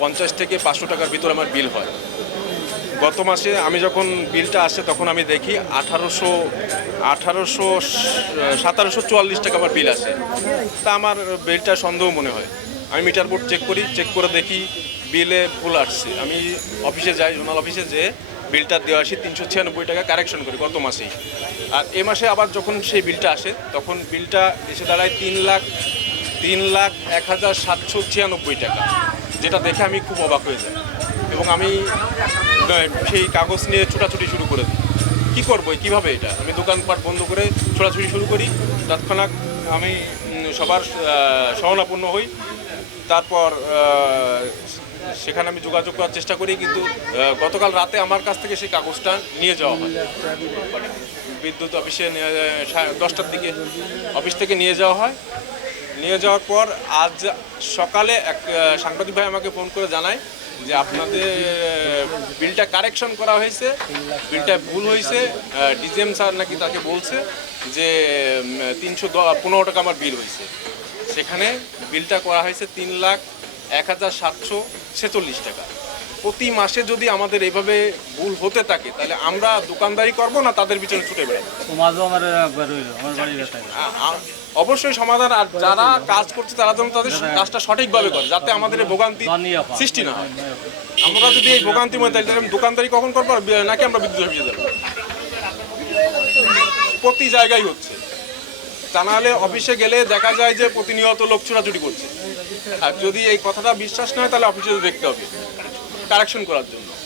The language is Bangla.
পঞ্চাশ থেকে পাঁচশো টাকার ভিতরে আমার বিল হয়। গত মাসে আমি যখন বিলটা আসে তখন আমি দেখি আঠারোশো আঠারোশো সতেরোশো চুয়াল্লিশ টাকা আমার বিল আসে। তা আমার বিলটা সন্দেহ মনে হয়। আমি মিটার বোর্ড চেক করি, চেক করে দেখি বিলে ভুল আসছে। আমি অফিসে যাই, জোনাল অফিসে যে বিলটা দেওয়া আসি তিনশো ছিয়ানব্বই টাকা কারেকশন করি গত মাসেই। আর এ মাসে আবার যখন সেই বিলটা আসে তখন বিলটা এসে দাঁড়ায় তিন লাখ তিন লাখ এক হাজার সাতশো ছিয়ানব্বই টাকা। যেটা দেখে আমি খুব অবাক হয়ে যাই। এবং আমি সেই কাগজ নিয়ে ছোটাছুটি শুরু করে দিই। কী করব, কীভাবে এটা? আমি দোকানপাট বন্ধ করে ছোটাছুটি শুরু করি। তৎক্ষণাৎ আমি সবার শরণাপন্ন হই। তারপর সেখানে আমি যোগাযোগ করার চেষ্টা করি, কিন্তু গতকাল রাতে আমার কাছ থেকে সেই কাগজটা নিয়ে যাওয়া হয়। বিদ্যুৎ অফিসে দশটার দিকে অফিস থেকে নিয়ে যাওয়া হয়। নিয়ে যাওয়ার পর আজ সকালে এক সাংবাদিক ভাই আমাকে ফোন করে জানায় যে আপনাদের বিলটা কারেকশন করা হয়েছে, বিলটা ভুল হয়েছে ডিজিএম স্যার নাকি তাকে বলছে যে তিনশো পনেরো টাকা আমার বিল হয়েছে। সেখানে বিলটা করা হয়েছে তিন লাখ এক হাজার সাতশো ছেচল্লিশ টাকা। প্রতি মাসে যদি আমাদের এইভাবে ভুল হতে থাকে তাহলে আমরা দোকানদারি করব না তাদের পিছনে ছুটে বেড়াবো? সমাজও আমার আমার বাড়ির কাছে আ- আ- অবশ্যই সমাধান আর যারা কাজ করছে তারা যেন তাদের কাজটা সঠিকভাবে করে যাতে আমাদের এই ভোগান্তি সৃষ্টি না হয়। আমরা যদি এই ভোগান্তির মধ্যে তাহলে আমি দোকানদারি কখন করব নাকি আমরা বিদ্যুৎ অফিসে যাব? প্রতি জায়গায় হচ্ছে। তা নাহলে অফিসে গেলে দেখা যায় যে প্রতিনিয়ত লোক ছোটাছুটি করছে। আর যদি এই কথাটা বিশ্বাস না হয় তাহলে অফিসে দেখতে হবে। কারেকশন করার জন্য।